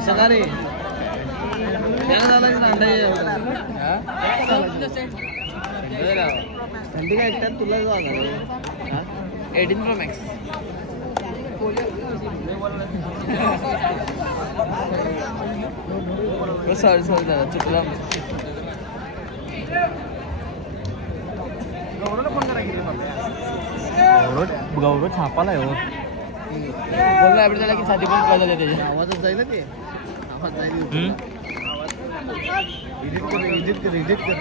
सकाळी थंडी काय त्यात तुला जो 18 Pro Max सॉरी चुकला गौरव छापाला हो बोलला एवढं झालं की साधी पण कळलं त्याच्या आवाजच जाईल ना ते आवाज जाईल एडिट कर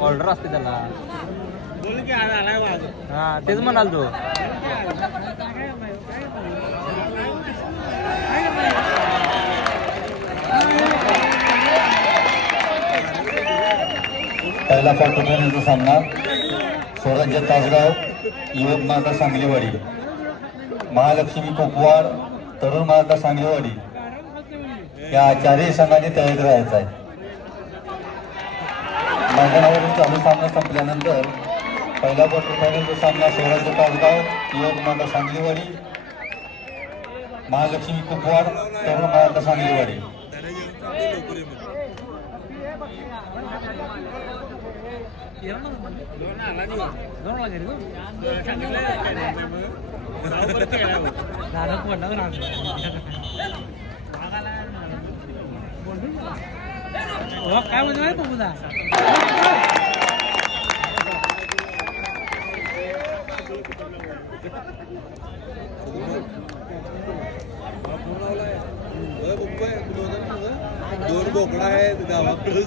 ऑर्डर असते त्याला हा तेच म्हणाल तू पहिला क्वार्टर फायनलचा सामना स्वराज्य तासगाव युवक माता सांगलीवाडी महालक्ष्मी कोकवाड तरुण माता सांगलीवाडी या चारही संघाने तयार राहायचा आहे. मैदानावरून चालू सामना संपल्यानंतर पहिला क्वार्टर फायनलचा सामना स्वराज्य तासगाव युवक माता सांगलीवाडी महालक्ष्मी कोकवाड तरुण माता सांगलीवाडी काय म्हणणार बघूदा दोन बोकडा आहेत गावाकडे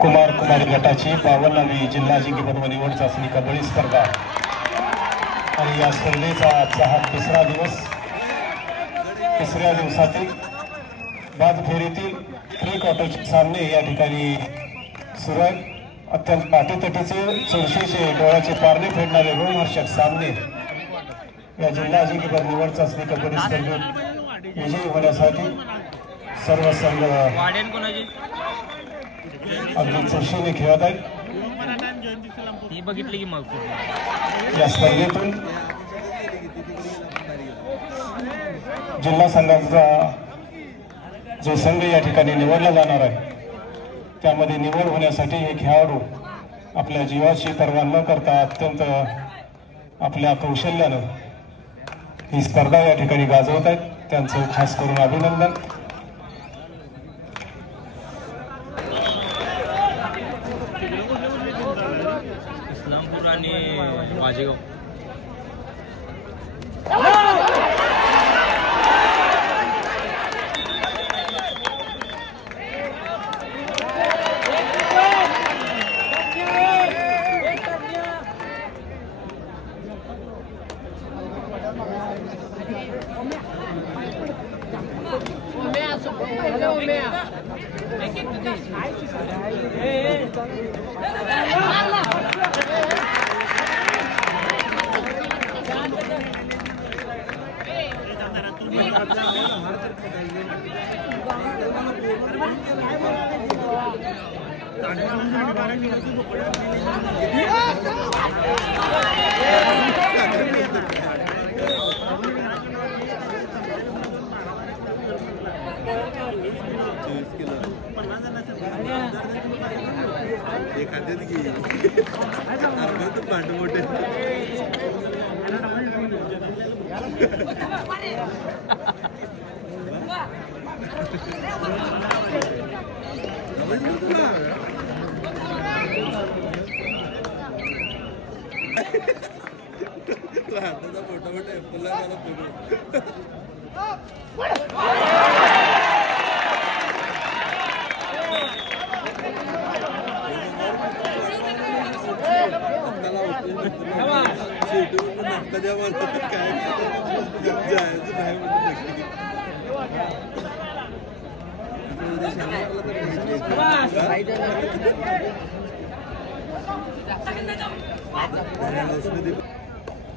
कुमार कुमारी गटाची 52वी जिल्हा अजिंक्यपद निवड चाचणी कबड्डी स्पर्धा आणि या स्पर्धेचा आजचा हा तिसरा दिवस. तिसऱ्या दिवसातील बाद फेरीतील प्री क्वार्टरचे सामने या ठिकाणी सुरू आहेत. अत्यंत अटीतटीचे चुरशीचे डोळ्याचे पारणे फेडणारे रोमहर्षक सामने या जिल्हा अजिंक्यपद निवड चाचणी कबड्डी स्पर्धेत विजयी होण्यासाठी सर्व संघ अगदी चुरशीने खेळत आहेत. बघितली की मग या स्पर्धेतून जिल्हा संघाचा जो संघ या ठिकाणी निवडला जाणार आहे त्यामध्ये निवड होण्यासाठी हे खेळाडू आपल्या जीवाची पर्वा न करता अत्यंत आपल्या कौशल्यानं ही स्पर्धा या ठिकाणी गाजवत आहेत. त्यांचं खास करून अभिनंदन. इस्लामपूर आणि माझेगाव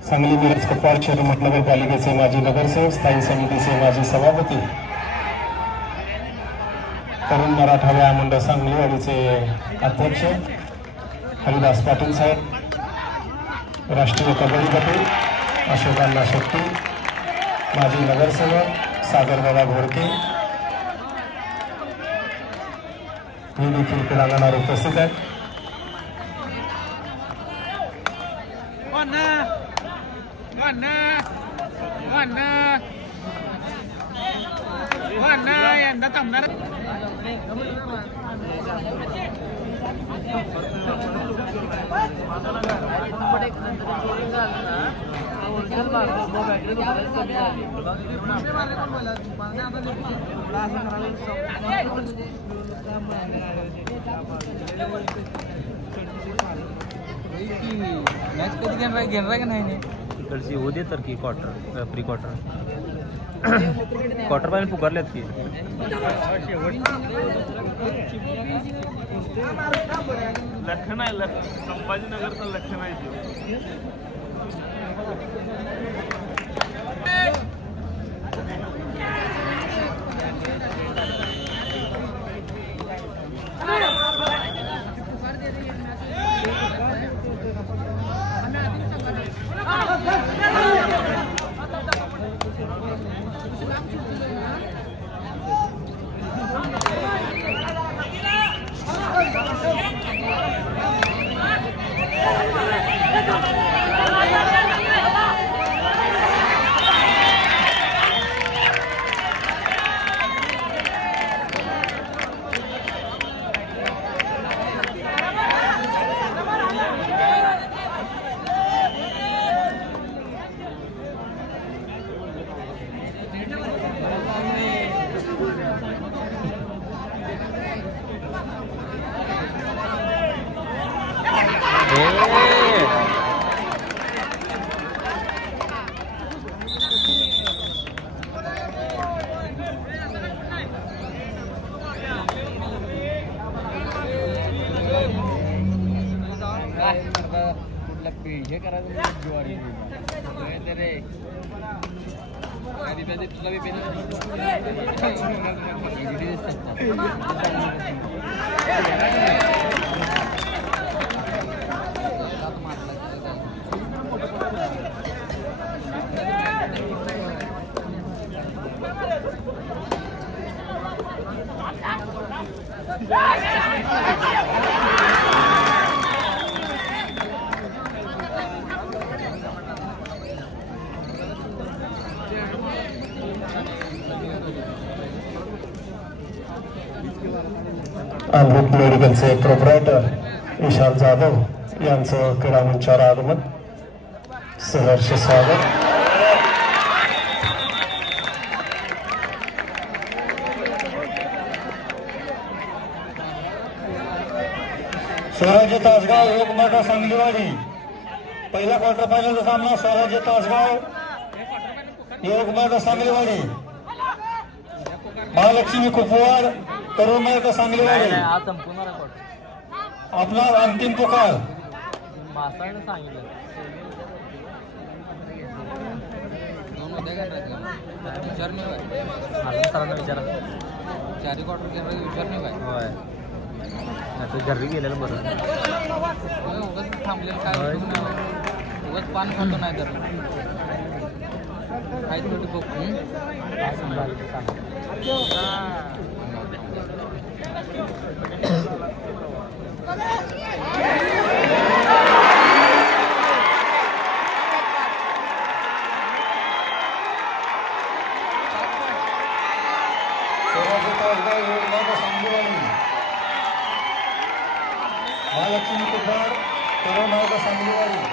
सांगली मिरज कपाड शहर महानगरपालिकेचे माजी नगरसेवक, स्थायी समितीचे माजी सभापती, तरुण मराठा महामंडळ सांगलीवाडीचे अध्यक्ष हरिदास पाटील साहेब, राष्ट्रीय कबड्डीपटू अशोकांना शेट्टी, माजी नगरसेवक सागरदादा घोडके हे देखील क्रीडांगणावर उपस्थित आहेत. यंदा थांबणार मॅच कधी घेणार का नाही इकडची होते तर की quarter pre quarter quarter final पुकारलेत की लखन आहे संभाजीनगरचा लखन आहे हे करायचं दिवाळी रे तुला बी अमृत मेडिकलचे प्रोप्रायटर विशाल जाधव यांचं क्रीडा मंचावर आगमन सहर्ष स्वागत. स्वराज्य तासगाव योगमाता सांगलीवाडी पहिला क्वार्टर फायनलचा सामना स्वराज्य तासगाव योगमाता सांगलीवाडी महालक्ष्मी कुपवाड तरुण माता सांगलीवाडी आपला अंतिम पुकार. विचारा चारी क्वार्टर विचार नाही काय आता घरी गेलेलं बरं उगाच थांबलेलं काय उगाच पान खातो नाही तर काय थोडी बघ महालक्ष्मी कुपवाड तरुण माता सांगलीवाडी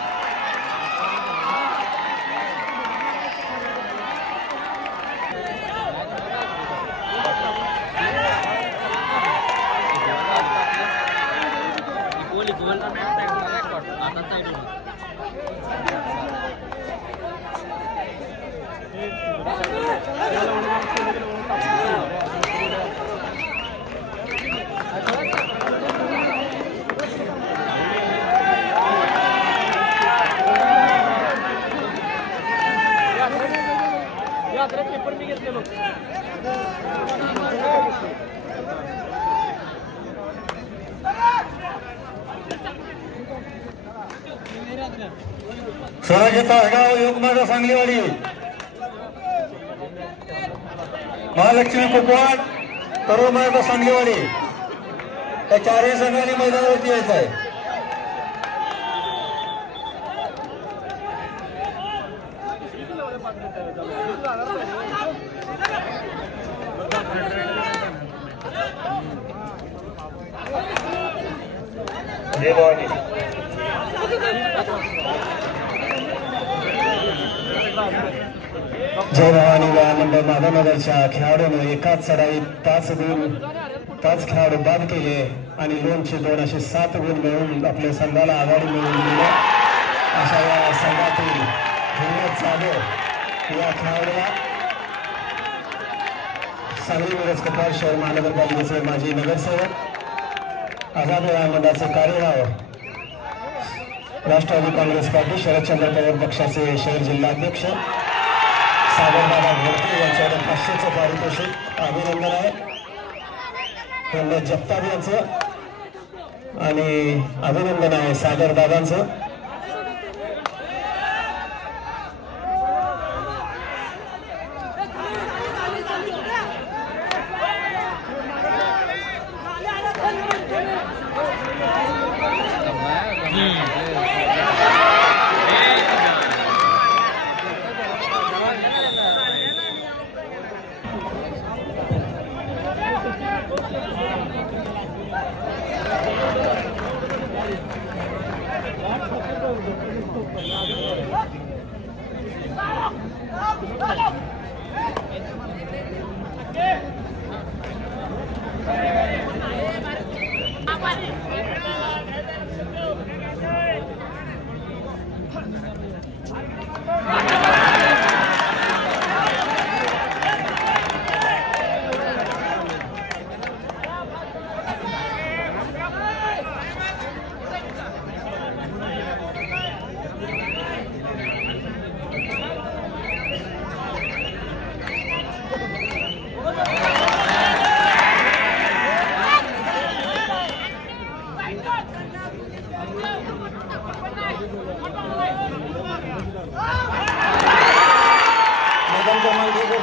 स्वराज्य तासगाव योगमाता सांगलीवाडी महालक्ष्मी कुपवाड तरुण माता सांगलीवाडी त्या चारही संघांनी मैदानावरती यायचं आहे. जय भवानी मंडळ माधवनगरच्या खेळाडूंनी एकाच चढाईत 5 खेळाडू बाद केले आणि 202 असे 7 गुण मिळवून आपल्या संघाला आघाडी मिळवून दिली. अशा या संघातील हिम्मत जाधव या खेळाडूला सांगली मिरज कुपवाड शहर महानगरपालिकेचे माजी नगरसेवक आझाद मंडळाचे कार्यभार राष्ट्रवादी काँग्रेस पार्टी शरदचंद्र पवार पक्षाचे शहर जिल्हाध्यक्ष सागरदादा घोडके यांच्याकडे 500चं पारितोषिक अभिनंदन आहे. प्रल्हाद जगताप यांचं आणि अभिनंदन आहे सागरदादांचं.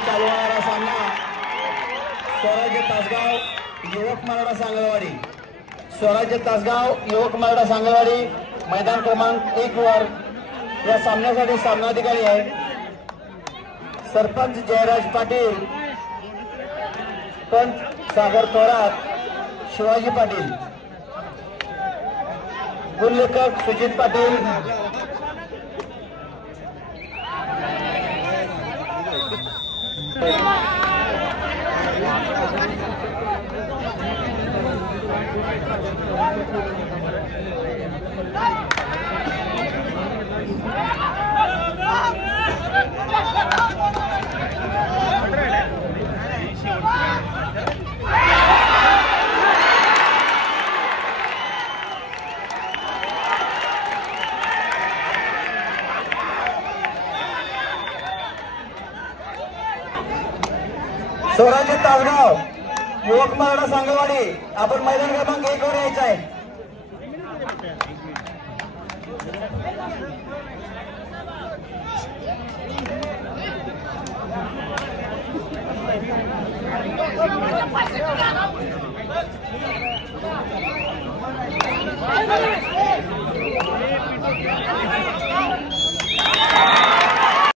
चालू होणारा सामना स्वराज्य तासगाव युवक मराठा सांगलवाडी. स्वराज्य तासगाव युवक मराठा सांगलवाडी मैदान क्रमांक 1 वर या सामन्यासाठी सामनाधिकारी आहे सरपंच जयराज पाटील, पंच सागर थोरात, शिवाजी पाटील, गुणलेखक सुजित पाटील, स्वराज्य तासगाव युवक मराठा सांगलवाडी. आपण मैदान क्रमांक 1 वर यायचं आहे.